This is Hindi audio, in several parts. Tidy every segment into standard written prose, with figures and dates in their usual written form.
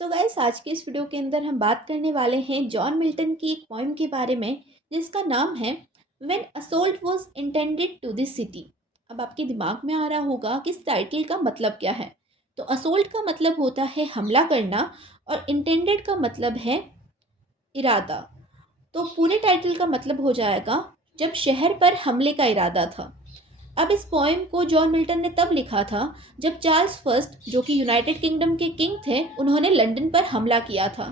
सो गाइस, आज के इस वीडियो के अंदर हम बात करने वाले हैं जॉन मिल्टन की एक पोइम के बारे में जिसका नाम है when assault was intended to the city. अब आपके दिमाग में आ रहा होगा कि इस टाइटल का मतलब क्या है। तो असोल्ट का मतलब होता है हमला करना और इंटेंडेड का मतलब है इरादा। तो पूरे टाइटल का मतलब हो जाएगा जब शहर पर हमले का इरादा था। अब इस पोएम को जॉन मिल्टन ने तब लिखा था जब चार्ल्स फर्स्ट, जो कि यूनाइटेड किंगडम के किंग थे, उन्होंने लंदन पर हमला किया था।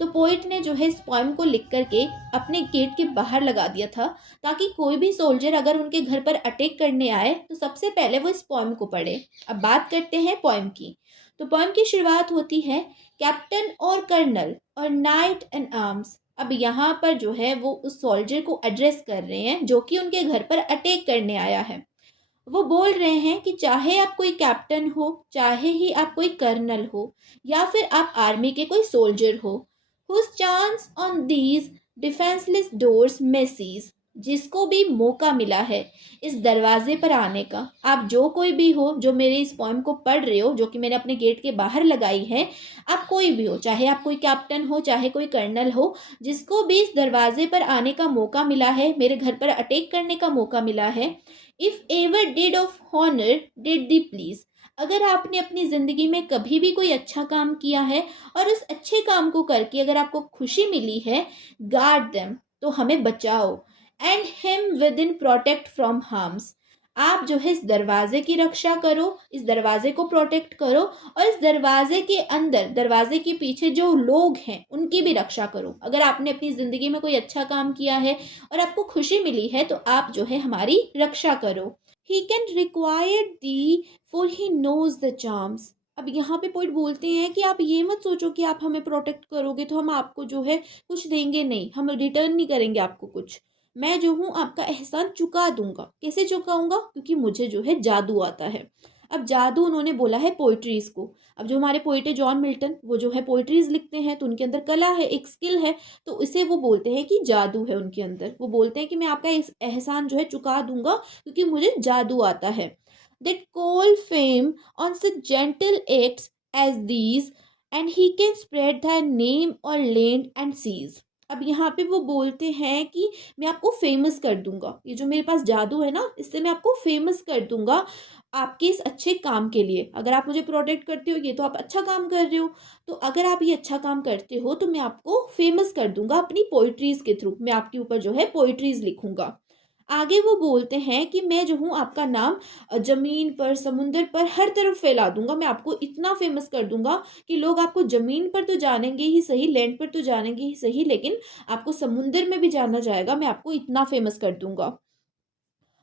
तो पोइट ने जो है इस पोएम को लिख करके अपने गेट के बाहर लगा दिया था, ताकि कोई भी सोल्जर अगर उनके घर पर अटैक करने आए तो सबसे पहले वो इस पोएम को पढ़े। अब बात करते हैं पोएम की। तो पोएम की शुरुआत होती है कैप्टन और कर्नल और नाइट एंड आर्म्स। अब यहाँ पर जो है वो उस सोल्जर को एड्रेस कर रहे हैं जो कि उनके घर पर अटैक करने आया है। वो बोल रहे हैं कि चाहे आप कोई कैप्टन हो, चाहे ही आप कोई कर्नल हो, या फिर आप आर्मी के कोई सोल्जर हो, whose chance on these defenceless doors may seize. जिसको भी मौका मिला है इस दरवाजे पर आने का, आप जो कोई भी हो जो मेरे इस पोएम को पढ़ रहे हो, जो कि मैंने अपने गेट के बाहर लगाई है, आप कोई भी हो, चाहे आप कोई कैप्टन हो, चाहे कोई कर्नल हो, जिसको भी इस दरवाजे पर आने का मौका मिला है, मेरे घर पर अटैक करने का मौका मिला है, if ever deed of honour did thee please. अगर आपने अपनी जिंदगी में कभी भी कोई अच्छा काम किया है और उस अच्छे काम को करके अगर आपको खुशी मिली है, गार्ड देम, तो हमें बचाओ, and him with in protect from harms. आप जो है इस दरवाजे की रक्षा करो, इस दरवाजे को प्रोटेक्ट करो, और इस दरवाजे के अंदर, दरवाजे के पीछे जो लोग हैं उनकी भी रक्षा करो। अगर आपने अपनी जिंदगी में कोई अच्छा काम किया है और आपको खुशी मिली है तो आप जो है हमारी रक्षा करो। He can requite thee for he knows the charms. अब यहाँ पे पॉइंट बोलते हैं कि आप ये मत सोचो कि आप हमें प्रोटेक्ट करोगे तो हम आपको जो है कुछ देंगे, नहीं, हम रिटर्न नहीं करेंगे आपको कुछ। मैं जो हूँ आपका एहसान चुका दूंगा। कैसे चुकाऊंगा? क्योंकि मुझे जो है जादू आता है। अब जादू उन्होंने बोला है पोइट्रीज को। अब जो हमारे पोइट है जॉन मिल्टन, वो जो है पोइट्रीज लिखते हैं, तो उनके अंदर कला है, एक स्किल है। तो इसे वो बोलते हैं कि जादू है उनके अंदर। वो बोलते हैं कि मैं आपका इस एहसान जो है चुका दूंगा क्योंकि मुझे जादू आता है। That call fame on such gentle acts as these, and he can spread the name o'er land and seas. अब यहाँ पे वो बोलते हैं कि मैं आपको फेमस कर दूंगा, ये जो मेरे पास जादू है ना, इससे मैं आपको फेमस कर दूंगा आपके इस अच्छे काम के लिए। अगर आप मुझे प्रोटेक्ट करते हो, ये तो आप अच्छा काम कर रहे हो, तो अगर आप ये अच्छा काम करते हो तो मैं आपको फेमस कर दूंगा अपनी पोइट्रीज के थ्रू। मैं आपके ऊपर जो है पोइट्रीज लिखूंगा। आगे वो बोलते हैं कि मैं जो हूँ आपका नाम जमीन पर, समुंदर पर, हर तरफ फैला दूंगा। मैं आपको इतना फेमस कर दूंगा कि लोग आपको जमीन पर तो जानेंगे ही सही, लैंड पर तो जानेंगे ही सही, लेकिन आपको समुंदर में भी जाना जाएगा। मैं आपको इतना फेमस कर दूंगा।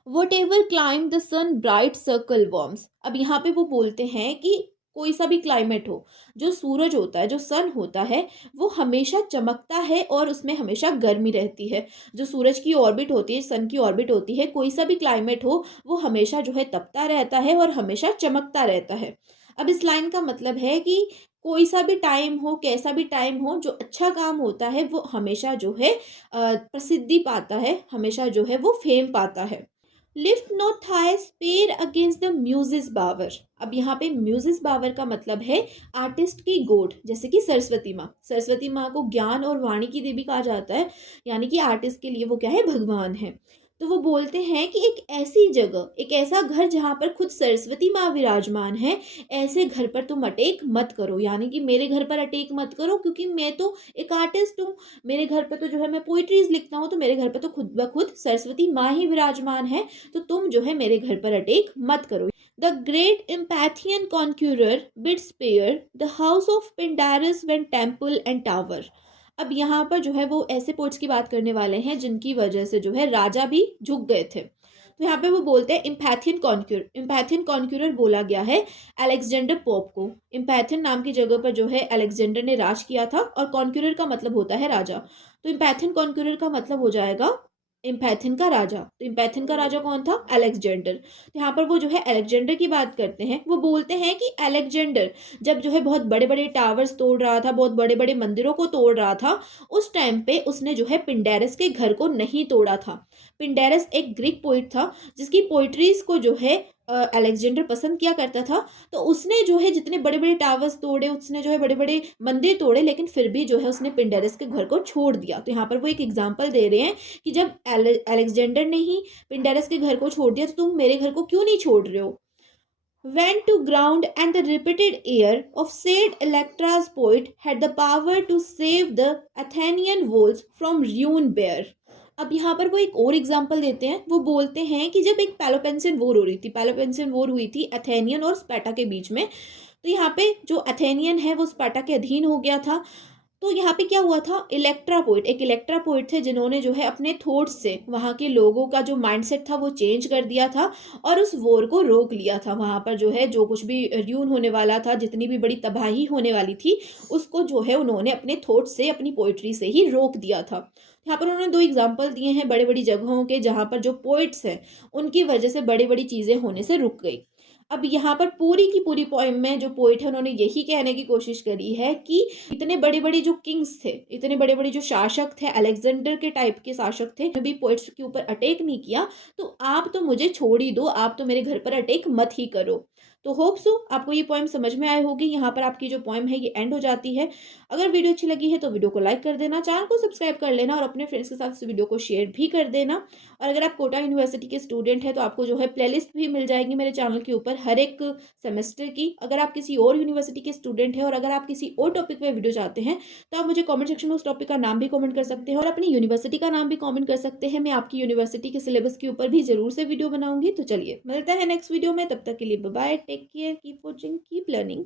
Whatever clime the sun bright circle warms. अब यहाँ पे वो बोलते हैं कि कोई सा भी क्लाइमेट हो, जो सूरज होता है, जो सन होता है, वो हमेशा चमकता है और उसमें हमेशा गर्मी रहती है। जो सूरज की ऑर्बिट होती है, सन की ऑर्बिट होती है, कोई सा भी क्लाइमेट हो, वो हमेशा जो है तपता रहता है और हमेशा चमकता रहता है। अब इस लाइन का मतलब है कि कोई सा भी टाइम हो, कैसा भी टाइम हो, जो अच्छा काम होता है वो हमेशा जो है प्रसिद्धि पाता है, हमेशा जो है वो फेम पाता है। Lift no thy spear against the Muses bower. अब यहाँ पे म्यूजिस बावर का मतलब है आर्टिस्ट की गोड, जैसे कि सरस्वती माँ। सरस्वती माँ को ज्ञान और वाणी की देवी कहा जाता है, यानी कि आर्टिस्ट के लिए वो क्या है, भगवान है। तो वो बोलते हैं कि एक ऐसी जगह, एक ऐसा घर जहाँ पर खुद सरस्वती माँ विराजमान है, ऐसे घर पर तुम अटैक मत करो। यानी कि मेरे घर पर अटैक मत करो, क्योंकि मैं तो एक आर्टिस्ट हूँ। मेरे घर पर तो जो है मैं पोइट्रीज लिखता हूँ, तो मेरे घर पर तो खुद ब खुद सरस्वती माँ ही विराजमान है। तो तुम जो है मेरे घर पर अटैक मत करो। The great Emathian conqueror bid spare the house of Pindarus when temple and tower. अब यहाँ पर जो है वो ऐसे पोर्ट्स की बात करने वाले हैं जिनकी वजह से जो है राजा भी झुक गए थे। तो यहाँ पे वो बोलते हैं इम्पैथियन कॉन्क्यूर, इम्पैथियन कॉन्क्यूरर बोला गया है अलेक्जेंडर पोप को। इम्पैथियन नाम की जगह पर जो है अलेक्जेंडर ने राज किया था, और कॉन्क्यूरर का मतलब होता है राजा। तो इम्पैथियन कॉन्क्यूरर का मतलब हो जाएगा इम्पैथियन का राजा। तो इम्पैथियन का राजा कौन था? अलेक्जेंडर। तो यहाँ पर वो जो है अलेक्जेंडर की बात करते हैं। वो बोलते हैं कि अलेक्जेंडर जब जो है बहुत बड़े बड़े टावर्स तोड़ रहा था, बहुत बड़े बड़े मंदिरों को तोड़ रहा था, उस टाइम पे उसने जो है पिंडेरस के घर को नहीं तोड़ा था। पिंडेरस एक ग्रीक पोइट था जिसकी पोइट्रीज को जो है अलेक्जेंडर पसंद किया करता था, तो उसने जो है जितने बड़े-बड़े टावर्स तोड़े, उसने जो है बड़े-बड़े मंदिर तोड़े, लेकिन फिर भी जो है उसने पिंडरस के घर को छोड़ दिया। तो यहाँ पर वो एक एग्ज़ाम्पल दे रहे हैं कि जब अलेक्जेंडर ने ही पिंडरस के घर को छोड़ दिया, तो तुम मेरे घर को क्यों नहीं छोड़ रहे हो? Went to ground, and the repeated ear of said Electra's poet had the power to save the Athenian walls from ruin bare. अब यहाँ पर वो एक और एग्जाम्पल देते हैं। वो बोलते हैं कि जब एक पेलोपेंसियन वॉर हो रही थी, पेलोपेंसियन वॉर हुई थी अथेनियन और स्पार्टा के बीच में, तो यहाँ पे जो अथेनियन है वो स्पार्टा के अधीन हो गया था। तो यहाँ पे क्या हुआ था, एक इलेक्ट्रा पोइट थे जिन्होंने जो है अपने थॉट्स से वहाँ के लोगों का जो माइंडसेट था वो चेंज कर दिया था और उस वॉर को रोक लिया था। वहाँ पर जो है जो कुछ भी र्यून होने वाला था, जितनी भी बड़ी तबाही होने वाली थी, उसको जो है उन्होंने अपने थॉट्स से, अपनी पोइट्री से ही रोक दिया था। यहाँ पर उन्होंने दो एग्जाम्पल दिए हैं बड़ी बड़ी जगहों के, जहाँ पर जो पोइट्स हैं उनकी वजह से बड़ी बड़ी चीज़ें होने से रुक गई। अब यहाँ पर पूरी की पूरी पोएम में जो पोएट है उन्होंने यही कहने की कोशिश करी है कि इतने बड़े-बड़े जो किंग्स थे, इतने बड़े-बड़े जो शासक थे, अलेक्जेंडर के टाइप के शासक थे, कभी पोएट्स के ऊपर अटैक नहीं किया, तो आप तो मुझे छोड़ ही दो, आप तो मेरे घर पर अटैक मत ही करो। तो होप सो आपको ये पोएम समझ में आई होगी। यहाँ पर आपकी जो पोएम है ये एंड हो जाती है। अगर वीडियो अच्छी लगी है तो वीडियो को लाइक कर देना, चैनल को सब्सक्राइब कर लेना और अपने फ्रेंड्स के साथ इस वीडियो को शेयर भी कर देना। और अगर आप कोटा यूनिवर्सिटी के स्टूडेंट हैं तो आपको जो है प्लेलिस्ट भी मिल जाएगी मेरे चैनल के ऊपर हर एक सेमेस्टर की। अगर आप किसी और यूनिवर्सिटी के स्टूडेंट हैं और अगर आप किसी और टॉपिक पे वीडियो चाहते हैं तो आप मुझे कमेंट सेक्शन में उस टॉपिक का नाम भी कमेंट कर सकते हैं और अपनी यूनिवर्सिटी का नाम भी कमेंट कर सकते हैं। मैं आपकी यूनिवर्सिटी के सिलेबस के ऊपर भी जरूर से वीडियो बनाऊंगी। तो चलिए मिलते हैं नेक्स्ट वीडियो में, तब तक के लिए bye bye, take care, keep watching, keep learning.